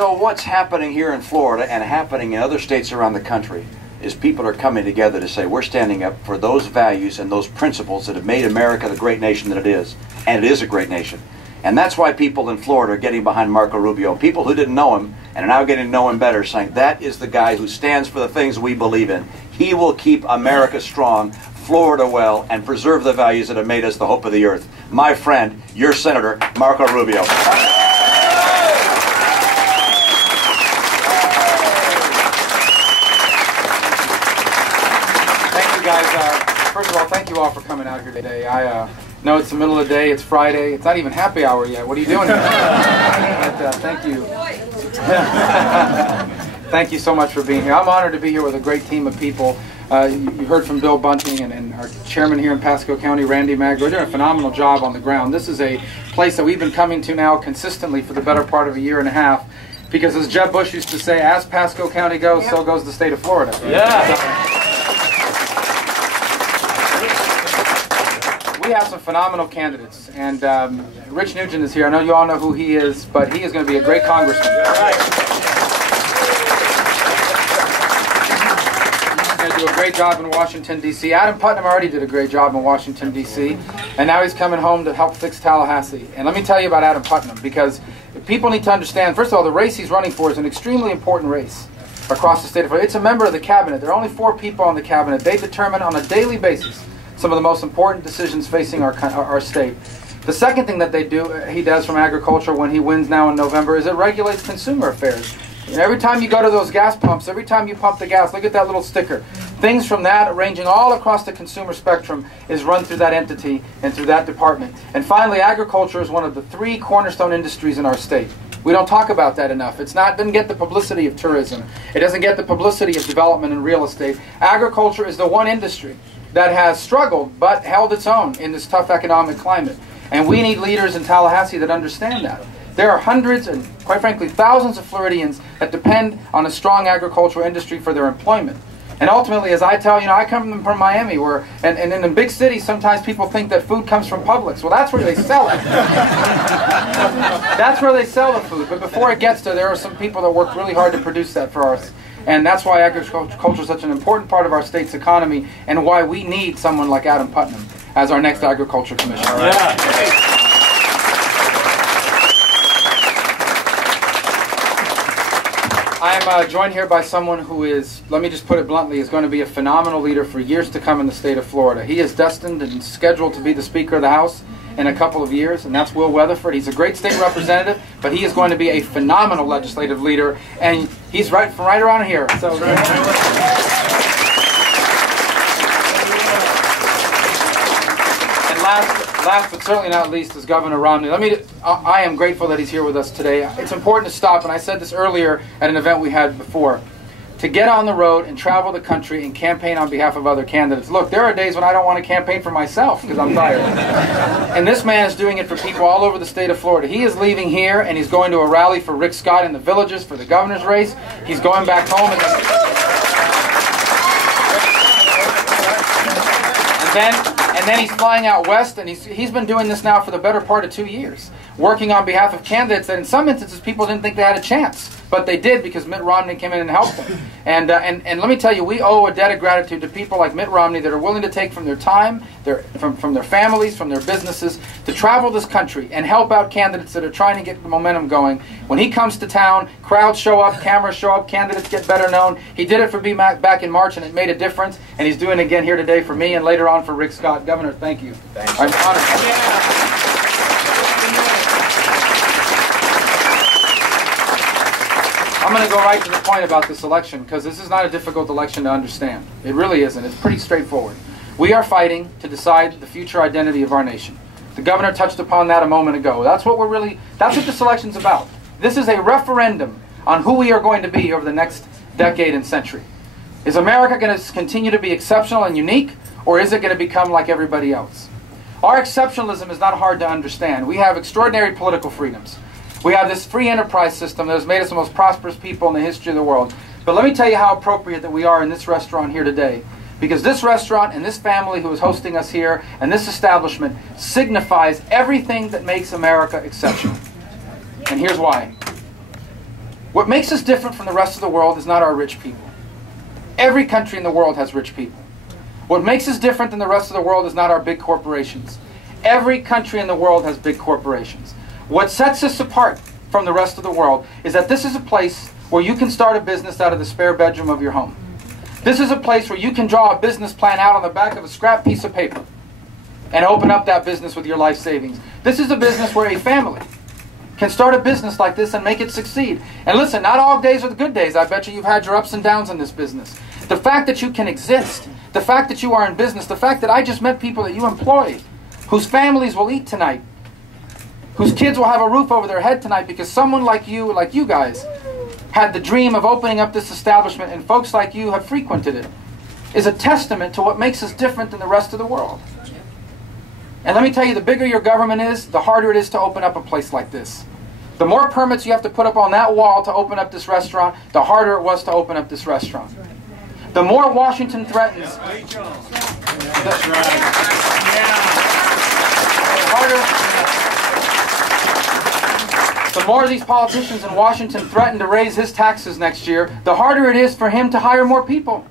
So what's happening here in Florida and happening in other states around the country is people are coming together to say we're standing up for those values and those principles that have made America the great nation that it is. And it is a great nation. And that's why people in Florida are getting behind Marco Rubio. People who didn't know him and are now getting to know him better, saying that is the guy who stands for the things we believe in. He will keep America strong, Florida well, and preserve the values that have made us the hope of the earth. My friend, your Senator, Marco Rubio. Thank you guys. First of all, thank you all for coming out here today. I know it's the middle of the day, it's Friday, it's not even happy hour yet. What are you doing here? But, thank you. Thank you so much for being here. I'm honored to be here with a great team of people. You heard from Bill Bunting and our chairman here in Pasco County, Randy Mag. We're doing a phenomenal job on the ground. This is a place that we've been coming to now consistently for the better part of a year and a half. Because as Jeb Bush used to say, as Pasco County goes, so goes the state of Florida. Yeah. We have some phenomenal candidates, and Rich Nugent is here. I know you all know who he is, but he is going to be a great congressman. He's going to do a great job in Washington, D.C. Adam Putnam already did a great job in Washington, D.C., and now he's coming home to help fix Tallahassee. And let me tell you about Adam Putnam, because people need to understand, first of all, the race he's running for is an extremely important race across the state of Florida. It's a member of the cabinet. There are only 4 people on the cabinet. They determine on a daily basis some of the most important decisions facing our state. The second thing that he does from agriculture when he wins now in November is it regulates consumer affairs. And every time you go to those gas pumps, every time you pump the gas, look at that little sticker. Things from that, ranging all across the consumer spectrum, is run through that entity and through that department. And finally, agriculture is one of the 3 cornerstone industries in our state. We don't talk about that enough. Doesn't get the publicity of tourism. It doesn't get the publicity of development and real estate. Agriculture is the one industry that has struggled but held its own in this tough economic climate. And we need leaders in Tallahassee that understand that. There are hundreds and, quite frankly, thousands of Floridians that depend on a strong agricultural industry for their employment. And ultimately, as I tell, I come from Miami, where, and in the big cities, sometimes people think that food comes from Publix. Well, that's where they sell it. That's where they sell the food. But before it gets there are some people that work really hard to produce that for us. And that's why agriculture is such an important part of our state's economy, and why we need someone like Adam Putnam as our next agriculture commissioner. Yeah. I am joined here by someone who is, let me just put it bluntly, is going to be a phenomenal leader for years to come in the state of Florida. He is destined and scheduled to be the Speaker of the House in a couple of years, and that's Will Weatherford. He's a great state representative, but he is going to be a phenomenal legislative leader, and he's right around here. So, and last but certainly not least is Governor Romney. I am grateful that he's here with us today. It's important to stop, and I said this earlier at an event we had before, to get on the road and travel the country and campaign on behalf of other candidates. Look, there are days when I don't want to campaign for myself because I'm tired. And this man is doing it for people all over the state of Florida. He is leaving here and he's going to a rally for Rick Scott in the Villages for the governor's race. He's going back home and then he's flying out west, and he's been doing this now for the better part of 2 years, working on behalf of candidates that in some instances people didn't think they had a chance. But they did, because Mitt Romney came in and helped them. And let me tell you, we owe a debt of gratitude to people like Mitt Romney that are willing to take from their time, from their families, from their businesses, to travel this country and help out candidates that are trying to get the momentum going. When he comes to town, crowds show up, cameras show up, candidates get better known. He did it for me back in March, and it made a difference. And he's doing it again here today for me and later on for Rick Scott. Governor, thank you. Thanks. I'm honored. I'm going to go right to the point about this election, because this is not a difficult election to understand. It really isn't. It's pretty straightforward. We are fighting to decide the future identity of our nation. The governor touched upon that a moment ago. That's what this election's about. This is a referendum on who we are going to be over the next decade and century. Is America going to continue to be exceptional and unique, or is it going to become like everybody else? Our exceptionalism is not hard to understand. We have extraordinary political freedoms. We have this free enterprise system that has made us the most prosperous people in the history of the world. But let me tell you how appropriate that we are in this restaurant here today. Because this restaurant and this family who is hosting us here and this establishment signifies everything that makes America exceptional. And here's why. What makes us different from the rest of the world is not our rich people. Every country in the world has rich people. What makes us different than the rest of the world is not our big corporations. Every country in the world has big corporations. What sets us apart from the rest of the world is that this is a place where you can start a business out of the spare bedroom of your home. This is a place where you can draw a business plan out on the back of a scrap piece of paper and open up that business with your life savings. This is a business where a family can start a business like this and make it succeed. And listen, not all days are the good days. I bet you've had your ups and downs in this business. The fact that you can exist, the fact that you are in business, the fact that I just met people that you employ, whose families will eat tonight, whose kids will have a roof over their head tonight because someone like you guys, had the dream of opening up this establishment and folks like you have frequented it, is a testament to what makes us different than the rest of the world. And let me tell you, the bigger your government is, the harder it is to open up a place like this. The more permits you have to put up on that wall to open up this restaurant, the harder it was to open up this restaurant. The more Washington threatens, the more these politicians in Washington threaten to raise his taxes next year, the harder it is for him to hire more people.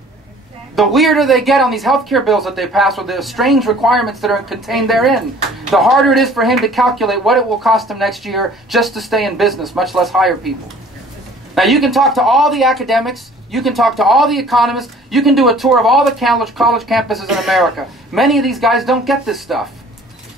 The weirder they get on these health care bills that they pass with the strange requirements that are contained therein, the harder it is for him to calculate what it will cost him next year just to stay in business, much less hire people. Now you can talk to all the academics, you can talk to all the economists, you can do a tour of all the college campuses in America. Many of these guys don't get this stuff.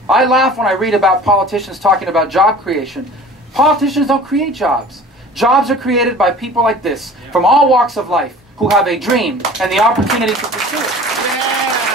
I laugh when I read about politicians talking about job creation. Politicians don't create jobs. Jobs are created by people like this, from all walks of life, who have a dream and the opportunity to pursue it.